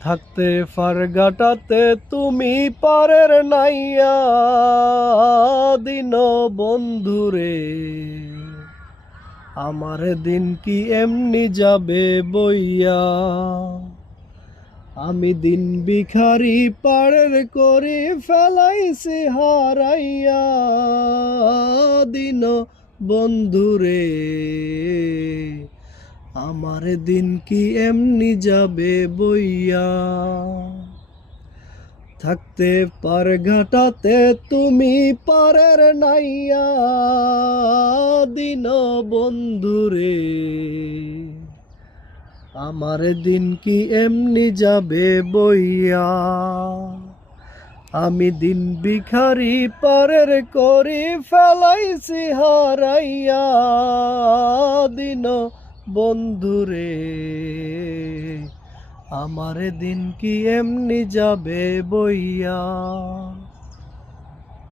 থাকতে ফারগাটাতে তুমি পারের নাইয়া দিন বন্ধুরে, আমার দিন কি এমনি যাবে বইয়া। আমি দিন ভিখারি পারের করে ফেলাইছি হারাইয়া দিন বন্ধুরে, আমার দিন কি এমনি যাবে বইয়া। থাকতে পার ঘাটাতে তুমি পারের নাইয়া দিন বন্ধুরে, আমার দিন কি এমনি যাবে বইয়া। আমি দিন ভিখারি পারের করি ফেলাইছি হারাইয়া দিন বন্ধুরে, আমার দিন কি এমনি যাবে বইয়া।